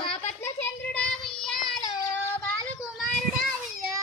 బాపట్ల చంద్రుడా ఉయ్యాలో బాలకుమారుడా ఉయ్యాలో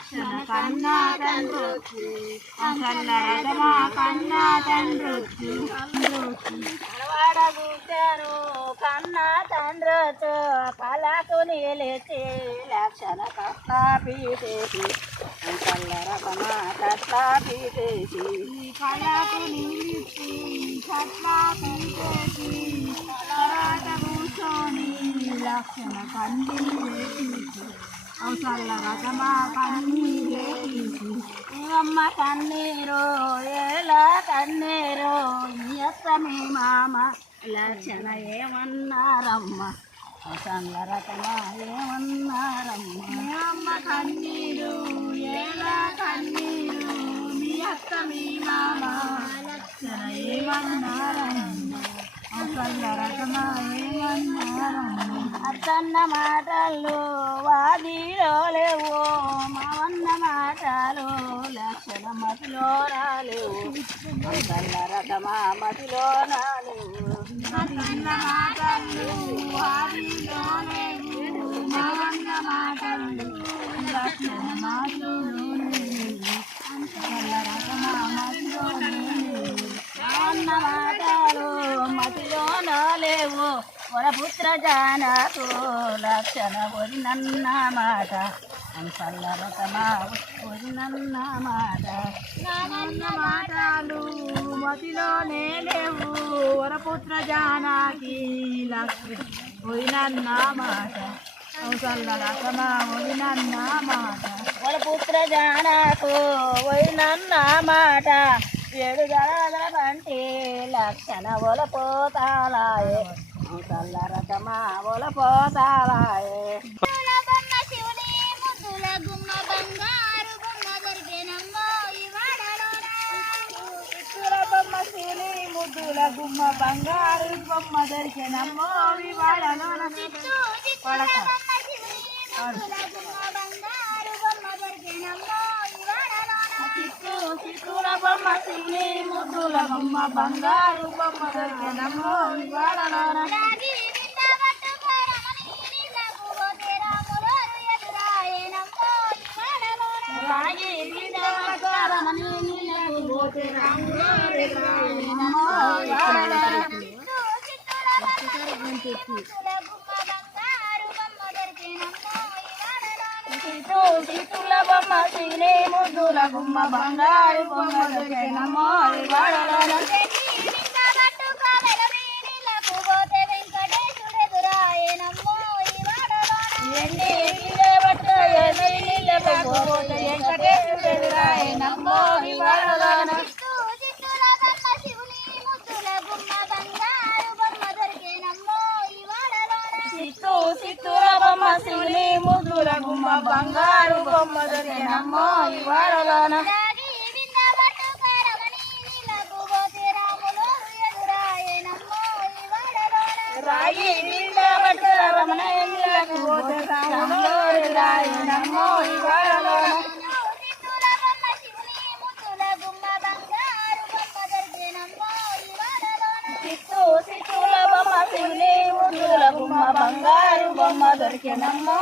లక్షణ కన్నా తండ్రొచ్చు అసల్ల రథమా కన్నా తండ్రొచ్చు వాడగుంటారు కన్నా తండ్రొచ్చు కళకు నిలిచి లక్షణ కట్లా పీటేసి అసల్ల రథమా కట్లా పీటేసి కళకు నిలిచి కట్లా పీటేసి తర్వాత కూర్చొని లక్షణ కన్నీరేసి అవసల్ల రథమా కన్నీరేసి అమ్మ కన్నీరు ఎలా కన్నీరు ఎత్త మీ మామ లక్షణ ఏమన్నారమ్మ అవసల్ల రథమా ఏమన్నారమ్మ అమ్మ కన్నీరు ఎలా కన్నీరు మీ అత్త మీ మామ లక్షణ ఏమన్నారమ్మ అవసల్ల రథమా ఏమన్నారమ్మ అత్తన్న మాటలు వాదిలో లేవు మావన్న మాటలు లక్షణ మతిలో రాలేవు అవసల్ల రథమా మతిలో రాలేవు అన్న మాటలు వారిలో లేవు మావన్న మాటలు లక్షణ మాటలు అవసల్ల రథమా మతిలో లేవు అన్న మాటలు మతిలోన లేవు వరపుత్ర జానకు లక్షణ వదినన్న మాట అంశల్ల రథమా వదినన్న మాట నాన్న మాటలు మతిలోనే లేవు వరపుత్ర జానకి లక్ష్మి పోయినన్న మాట అవసల్ల రథమా పోయినన్న మాట వరపుత్ర జానకు వదినన్న మాట 7 గడల బంటి లక్షణ ఒలపోతాలాయే అవసల్ల రథమా ఒలపోతాలాయే ముద్దుల గుమ్మ బంగారు బొమ్మ దొరికెనమ్మో వివాడలోన పడక చిత్తూర బొమ్మ శివుని ముద్దుల బొమ్మ బంగారు బొమ్మ దొరికెనమ్మో వివాడలోన రాగి చిత్తుల బొమ్మ శివుని ముద్దుల గుమ్మ బంగారు బొమ్మ దొరికెనమ్మో వివాడలోన చిత్తూర బొమ్మ శివుని ముద్దుల గుమ్మ బంగారు బొమ్మ దొరికెనమ్మో ఇవాడలోన రాగి బట్టు రమణ ఎన్నిలకు పోతే రాములో రాయనమ్మో ఇవాడలోన చిత్తూల బొమ్మ శివుని ముద్దుల గుమ్మ బంగారు బొమ్మ దొరికెనమ్మో